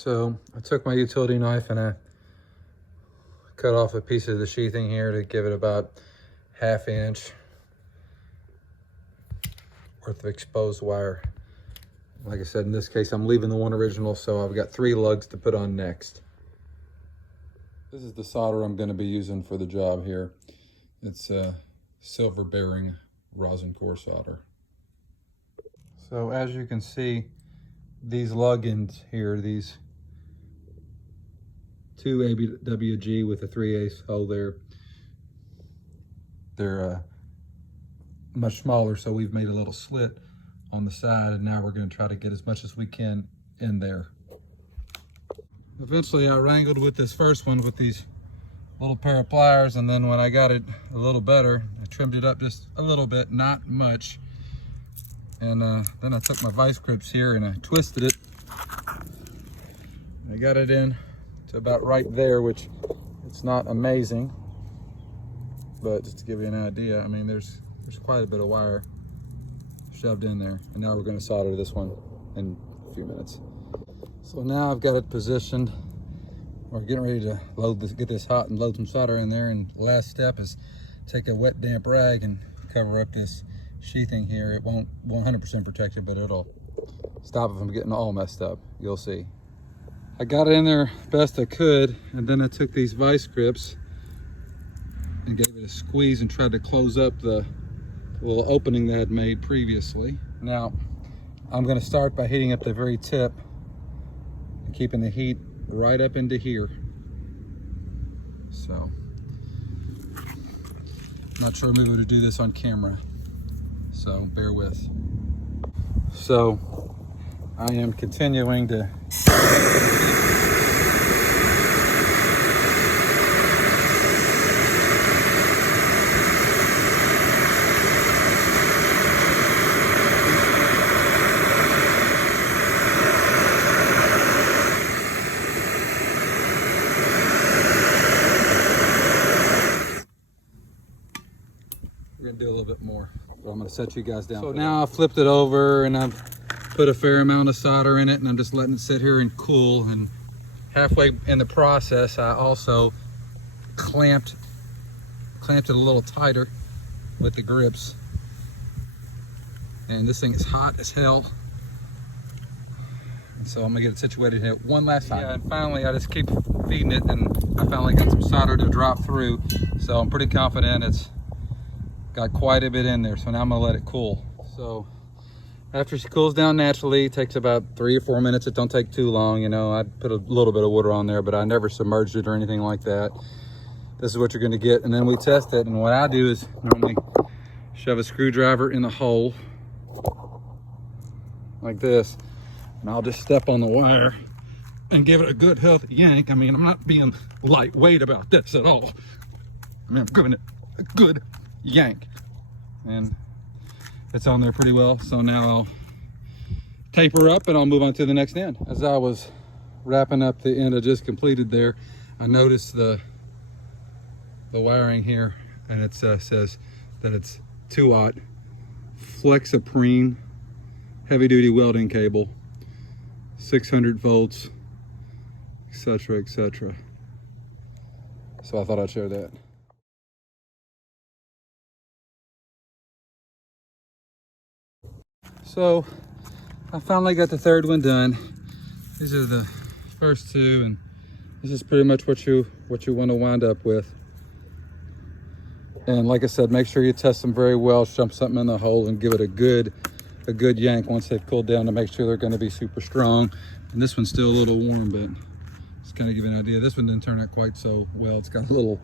So I took my utility knife and I cut off a piece of the sheathing here to give it about 1/2 inch worth of exposed wire. Like I said, in this case, I'm leaving the one original, so I've got 3 lugs to put on next. This is the solder I'm going to be using for the job here. It's silver bearing rosin core solder. So as you can see, these lug ends here, these 2 ABWG with a 3/8 hole there, they're much smaller, so we've made a little slit on the side, and now we're going to try to get as much as we can in there. Eventually I wrangled with this first one with these little pair of pliers, and then when I got it a little better, I trimmed it up just a little bit, not much, and then I took my vice grips here and I twisted it. I got it in to about right there, which it's not amazing, but just to give you an idea, I mean, there's quite a bit of wire shoved in there. And now we're going to solder this one in a few minutes. So now I've got it positioned. We're getting ready to get this hot and load some solder in there. And the last step is take a wet damp rag and cover up this sheathing here. It won't 100% protect it, but it'll stop it from getting all messed up. You'll see. I got it in there best I could, and then I took these vice grips and gave it a squeeze and tried to close up the little opening that I had made previously. Now, I'm going to start by heating up the very tip and keeping the heat right up into here. So, not sure I'm able to do this on camera, so bear with. So, I am continuing to do a little bit more, but I'm going to set you guys down. So now I flipped it over and I've put a fair amount of solder in it, and I'm just letting it sit here and cool. And halfway in the process, I also clamped it a little tighter with the grips. And this thing is hot as hell. And so I'm gonna get it situated here one last time. Yeah, and finally I just keep feeding it, and I finally got some solder to drop through. So I'm pretty confident it's got quite a bit in there. So now I'm gonna let it cool. So after she cools down naturally, it takes about 3 or 4 minutes. It don't take too long, you know. I'd put a little bit of water on there, but I never submerged it or anything like that. This is what you're gonna get, and then we test it. And what I do is normally shove a screwdriver in the hole like this, and I'll just step on the wire and give it a good healthy yank. I mean, I'm not being lightweight about this at all. I mean, I'm giving it a good yank, and it's on there pretty well. So now I'll taper up and I'll move on to the next end. As I was wrapping up the end I just completed there, I noticed the wiring here, and it says that it's 2-aught Flexiprene heavy duty welding cable, 600 volts, etc., etc. So I thought I'd share that. So I finally got the third one done. These are the first 2, and this is pretty much what you want to wind up with. And like I said, make sure you test them very well, shove something in the hole and give it a good yank once they've cooled down to make sure they're going to be super strong. And this one's still a little warm, but just kind of give you an idea. This one didn't turn out quite so well. It's got a little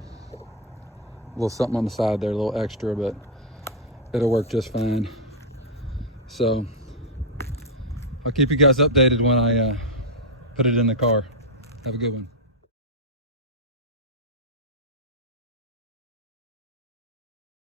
something on the side there, a little extra, but it'll work just fine. So I'll keep you guys updated when I put it in the car. Have a good one.